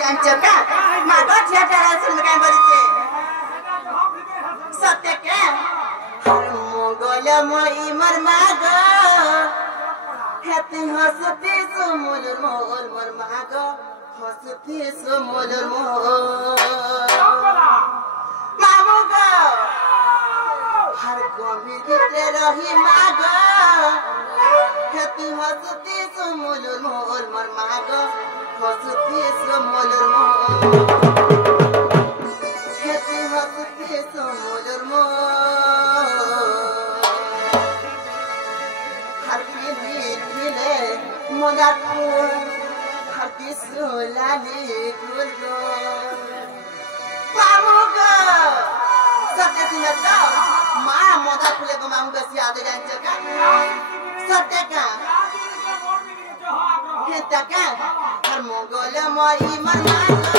Jangan magot dia darah sumber balik. Sate ke? Harmongola moi marmago. Hati hasuti sumulur mol marmago. Hasuti sumulur mol. Mamugo. Har gomi gite rahi mago. Hati hasuti sumulur mol marmago. Hasuti sumulur mol. Hati hasuti sumulur mol. Har gile monaku. Hati sulani kurgo. Mamugo. Sate sinata. Ma moda kule ko mamugo siade janjaka. Sate ka. Kita kan harmongola moi marmago.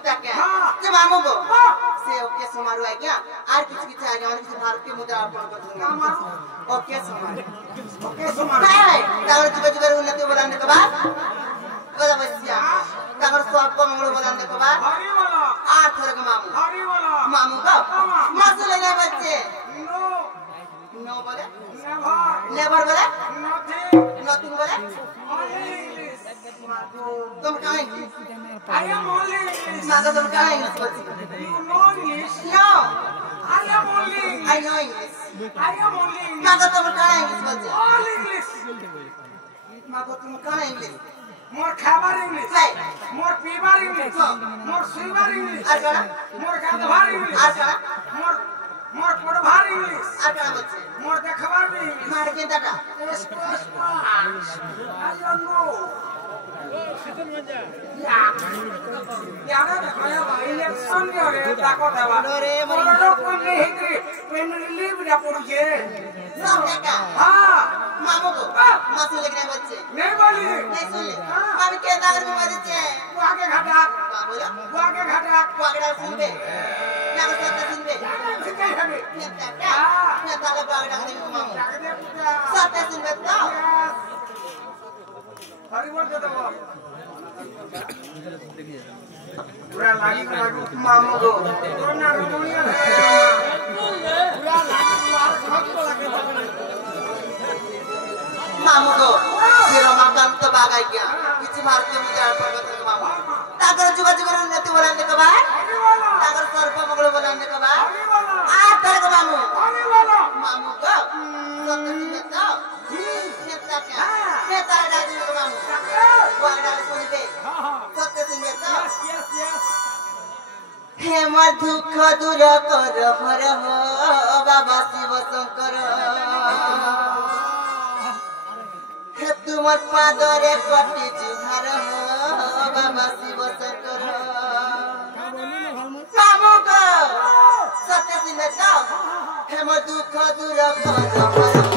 नेता क्या जब मामू को से ओके समारोह है क्या आर किछ आ गया और किछ भारत के मुद्रा अर्पण कर दूंगा ओके समारोह नहीं तावर जुगे उन्नति बोलाने के बाद बोला बसिया तावर सब को मंगल बोलाने के बाद हरी बोला आठ थर का मामू का मासू लेने बच्चे नो बोले नेवर बोले नथिंग बोले तुम कहाँ English I am only English माता तुम कहाँ इंग्लिश बोलती You know English No I am only English I know English I am only English माता तुम कहाँ इंग्लिश बोलती All English माता तुम कहाँ इंग्लिश More खाबार इंग्लिश नहीं More पीबार इंग्लिश More सुईबार इंग्लिश आजकल More गाधवार इंग्लिश आजकल More पढ़वार इंग्लिश आजकल बच्चे More देखवार भी इंग्लिश मार के दादा Yes yes I don't know यार देखो ये इलेक्शन के रे ताको देवा रे मोरो कोन हिकरी पेन रिलीव जा पड़ुके सब देखा हां मामू को मासू लगने बच्चे नहीं बोली नहीं सुनी मामी के नगर में बच्चे वो आगे घाटा बोला वो आगे घाटा वो आगे सुनबे ना को सुनबे ठीक है नेता का बागड़ा के मामू सत्य सुनबे तो हरी बोल दे दो पूरा लागी मामू को कोरोना रोनिया पूरा लागी मार सब को लगे मामू को सिरो माकाम तो बागाई गया किसी भारतीय मुद्रा प्रगत के मामू तागर जुगा जुगा उन्नति बोलाने के बाद तागर सर्प मंगल बोलाने के बाद आ तर के मामू मामू को सत्य नेता नेता क्या नेता दादी के मामू वागड़ा सुनबे सत्य नेता हे दुख दूर कर हर हो बाबा शिव शंकर हे तुम पादरे कटी जुहार हो बाबा शिव शंकर मामू को सत्य नेता हे दुख दूर कर हर हो बाबा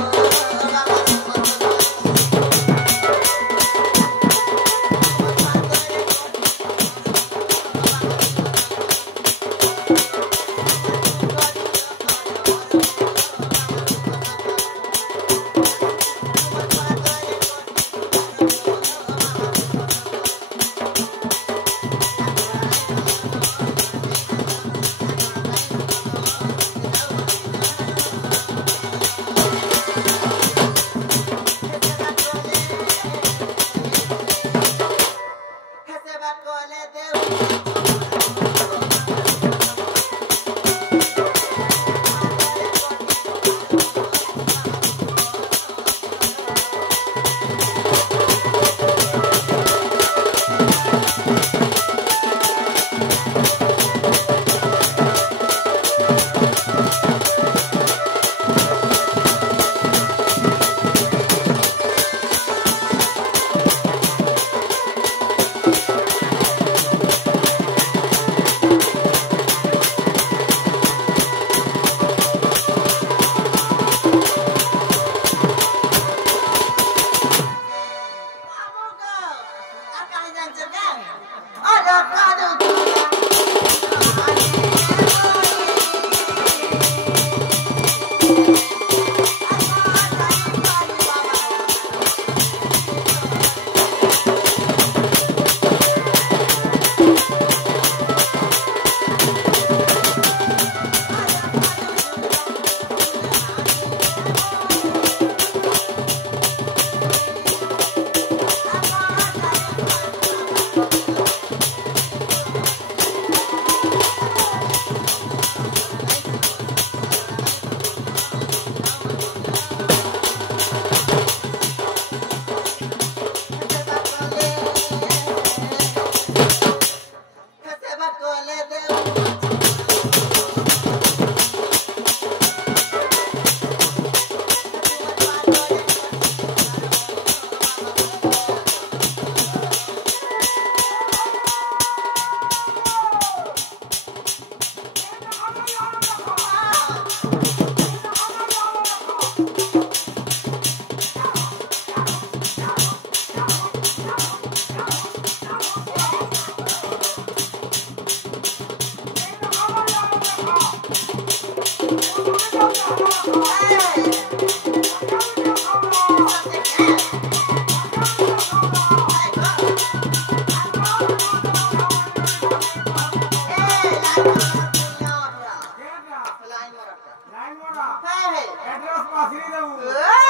হ্যাঁ হ্যাঁ एड्रेस पासरी देबू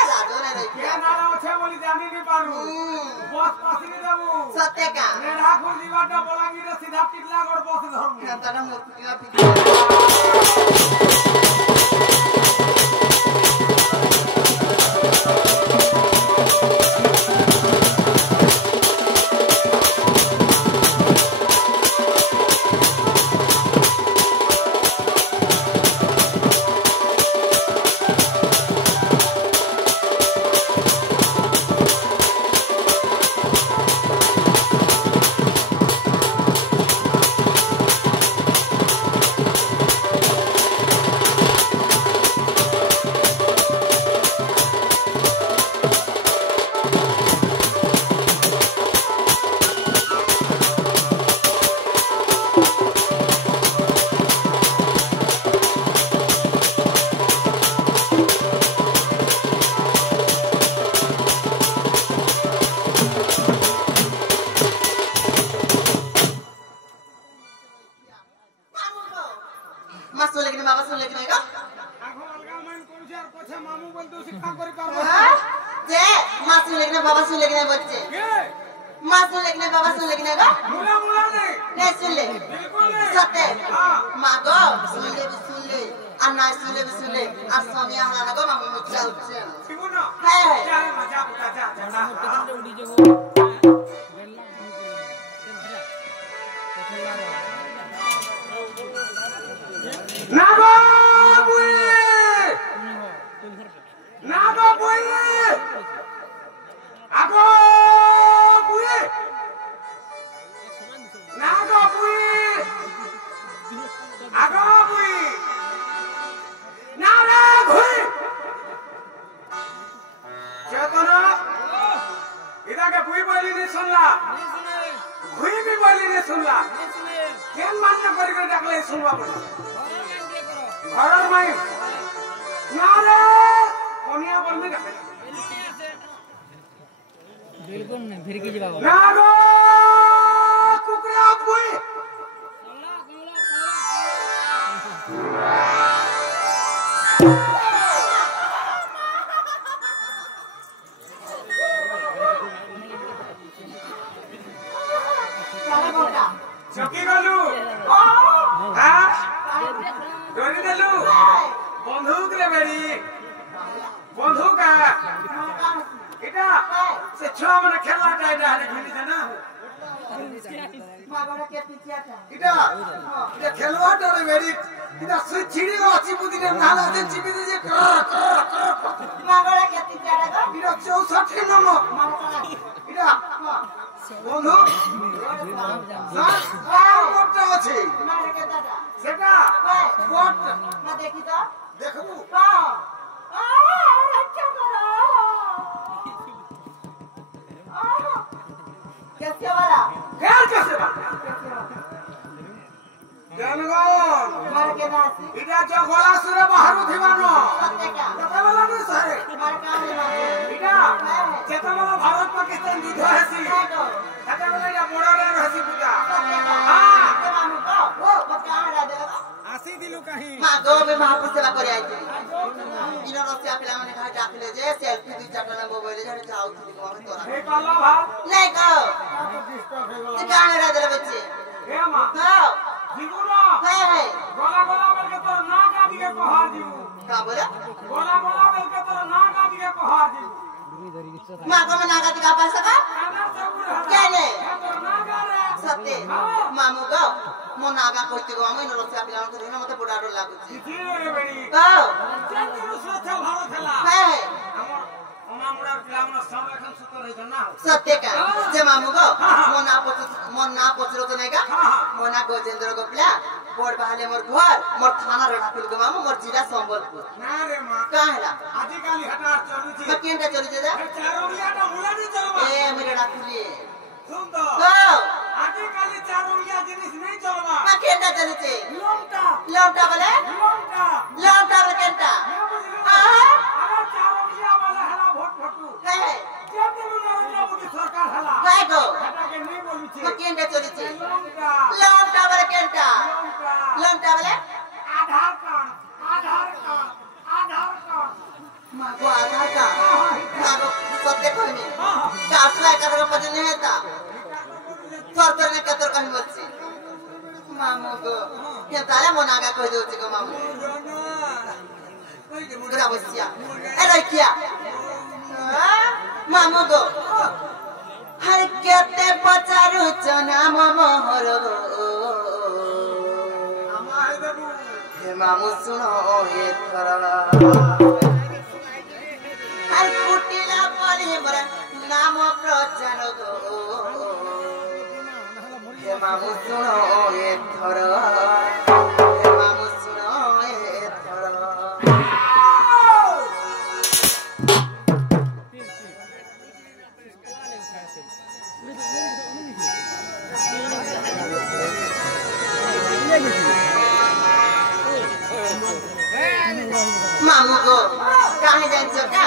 রাজো না রে के नारा আছে বলি জানি নি পারু বস পাসরি দেবু সত্যি কা রেঢাকুল দিবাটা বলাঙ্গিরে সিধা টিকলাগড় বস ধরমু তারা মুক্তিলা পিটি बिल्कुल नहीं फिर की जवाब नागो कुकरा बुई चौकी गलू हां डोरी देलू बंदूक रे बेड़ी बंदूक এটা সে ছোয়া মানে খেলাটা এটা হারে খেলি জানা মাগরা কে পিছিয়াটা এটা এটা খেলোয়াড়টা রে মেরি এটা সুই ছিড়ি আছে বুদিনে নালা দে চিবি দে মাগরা কে পিছিয়াটা গো এটা 64 নম্বর এটা বন্ধু কোটটা আছে মাগরা কে দাদা সেটা কোট না দেখি তো দেখবো পাও अच्छा करो कैसे वाला খেল কাছে বা জনগণ मार के नासी এটা জগলা সুরে বাহারু থিবানো सत्य का কতবেলা নে সারে मार काम ना এটা যেতবেলা ভারত পাকিস্তান যুদ্ধ হেসি সেতবেলা এটা বড়রে হেসি পূজা सत्य का हां के मामू को वो बच्चा आ रहा देगा আসি দিলু কাহি মা গো মে মহাপুর সেবা করে আইছি ইনো রসিয়া পিলা মানে ঘাট ডাকলে যে সেলফি দুই চারটা না মোবাইলে জানে যাউଥିଲି গো আমি তোরা এই পাল্লা ভাত নাই গো ডিস্টার্ব হয়ে গেল তুই কানে রা দেলে বচ্চে হে মা দাও জীবন হ্যাঁ হ্যাঁ গলা গলা বলকে তোর না কাটিকে কহার দিব का बोला গলা গলা বলকে তোর না কাটিকে কহার দিব মা গো মে নাগাতি का पैसा का কানা সবুর হাত কেনে তোর না গারে सत्य मामू गो मो नागा কইতে গো আমি ইনো রসিয়া পিলা মানে মতে বড় ডর লাগুছি কি রে বেড়ি কাও চেতন সুরক্ষা ভালো খেলা হ্যাঁ আমার ওমামুড়ার পিলামন সংরক্ষণ সূত্র হইছ না सत्य का जे मामू गो मन ना पचरो तो नेगा मोना गोजेंद्र गो पिला बोर्ड बहाले मोर घर मोर थाना रे डाकुल गो मामू मोर जिला संबलपुर না রে মা का हैला আজকালি হটার চলুছি मकेंटा चली जा চারুলিয়াটা মুলানি চলবা ए मेरे डाकुली শুন তো काओ আজকালি চারুলিয়া জিনিস নেই চলবা मकेंटा चली छे লোমটা लौटा बोले লোমটা लौटा मकेंटा আমার চারুলিয়া বলে হেলা ভোট ফটু है যেতে নরেন্দ্র মোদী সরকার হেলা है गो এটাকে নেই বলিছে मकेंटा चली छे লোমটা लौटा बोले केंटा লোমটা लौटा बोले আধার কার্ড আধার কার্ড তোর কাছে বলছি মামু গো কে তারে মনাগা কই দউছি গো মামু গুড়া বসিয়া এ রাখিয়া মামু গো हर केते पचारू नाम मोहर हे मामू सुनो एथर हर कुटिला परिबर नाम प्रचार गो हे मामू सुनो एथर हे मामू सुनो एथर मामू को कहाँ जान्छौ का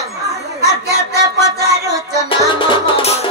अकेते पचारू नाम मोहर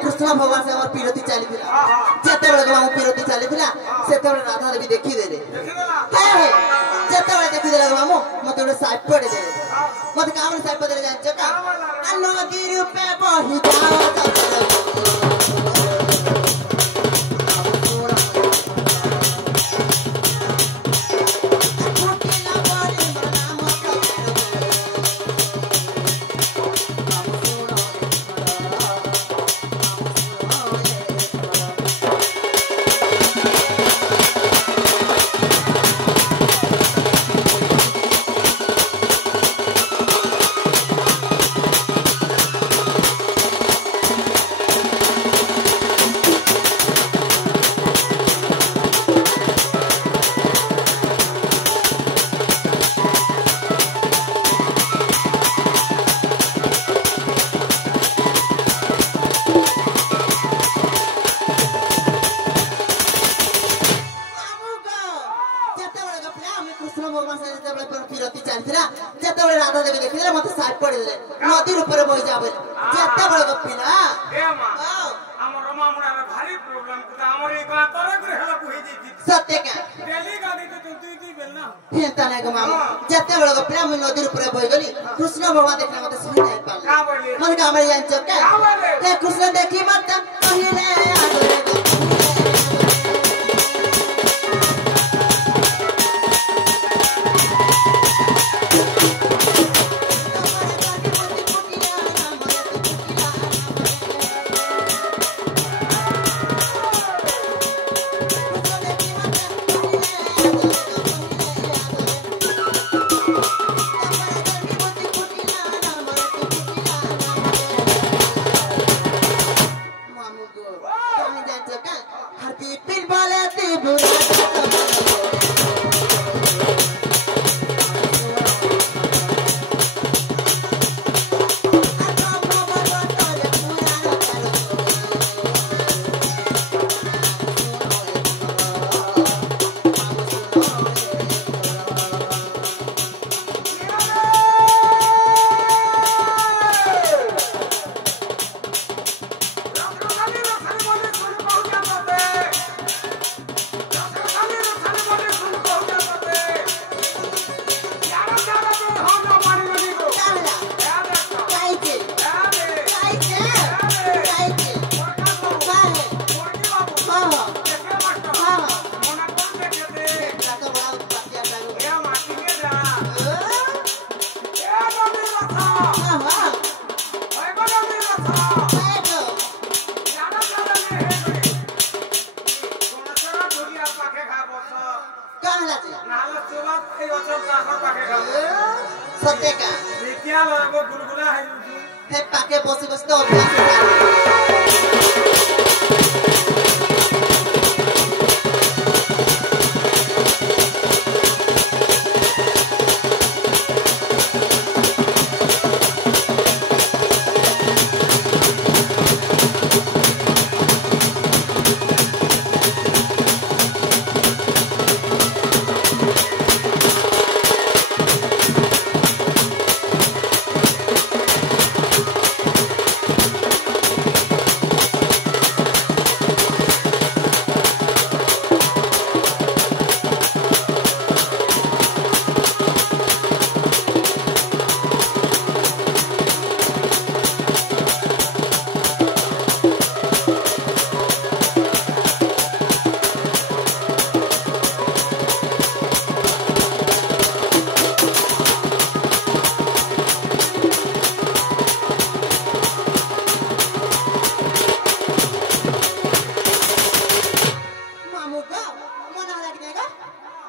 कृष्ण भगवान से हमार पीरती चली जिते बड़े पीरती चली से राधा देवी देखी दे जिते देखी दे मामू मत गोटे साइप दे मत काम साइप दे जान नदी रूपे बही भगवान से जेतबे फिरती चालथिला जेतबे राधा देवी देखिले मते साइड पड़िले नदी ऊपर बहि जाबे जेते बड़ गप्पिला ए मां हमर मामुना रे भारी प्रॉब्लम त हमर एक बात तरक रे हला पुहि जैती सत्य का डेली गादी तो तू बेल ना हेता नै गो मामू जेते बड़ गप्पिला हम नदी ऊपर बहि गली कृष्ण भगवान देखले मते सुनि नै पाल का बोली मन का हमर जान चक का बोले हे कृष्ण देखी मत पहिले आगो सत्य का क्या लगो गुलगुला है हे पाके बसी बसी तो अभ्यास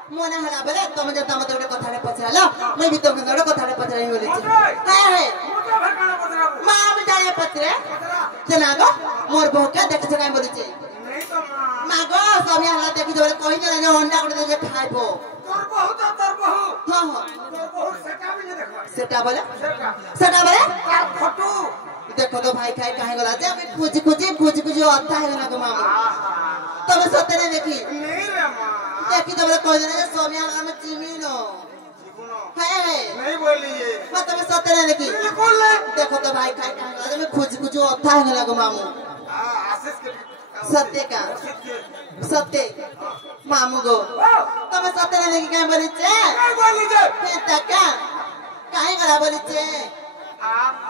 मोना हला बोले तुम जब तम तोड़े कथा रे पछरालो मैं भी तुम तोड़े कथा रे पछराई बोले छी हे मोटा भरकाना पतराबो मां हम जाए पछरे जना गो मोर बहुका देख छ काई बोले छी नहीं तो मां गो सब हला देखि जोरे कहि जने जे अंडा कोडे जे खाइबो तोर बहु हां तोर बहु सेटा भी देखो सेटा बोले सेटा बोले कार फटू देखो तो भाई खाई काहे गला जे खुजी खुजी अत्ता है ना गो मामा तब सते ने देखी नहीं रे मां देखी तो बोले कहि जने सोमिया हम चिमी नो है नहीं बोलिए मैं तब सते ने देखी बिल्कुल देखो तो भाई खाई काहे गला जे खुजी अत्ता है ना गो मामू आशीष के सत्य का सत्य मामू गो तब सते ने देखी काहे बोली छे नहीं बोली जे पिता का काहे गला बोली छे आप